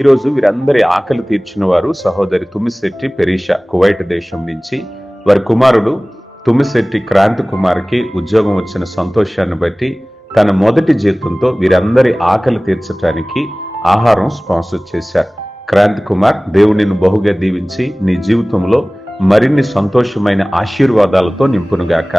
ఈరోజు వీరందరి ఆకలి తీర్చిన వారు సహోదరి తుమ్మిశెట్టి పెరీషా, కువైట్ దేశం నుంచి. వారి కుమారుడు తుమ్మిశెట్టి క్రాంతి కుమార్కి ఉద్యోగం వచ్చిన సంతోషాన్ని బట్టి తన మొదటి జీతంతో వీరందరి ఆకలి తీర్చడానికి ఆహారం స్పాన్సర్ చేశారు. క్రాంతి కుమార్, దేవునిని బహుగా దీవించి నీ జీవితంలో మరిన్ని సంతోషమైన ఆశీర్వాదాలతో నింపునుగాక.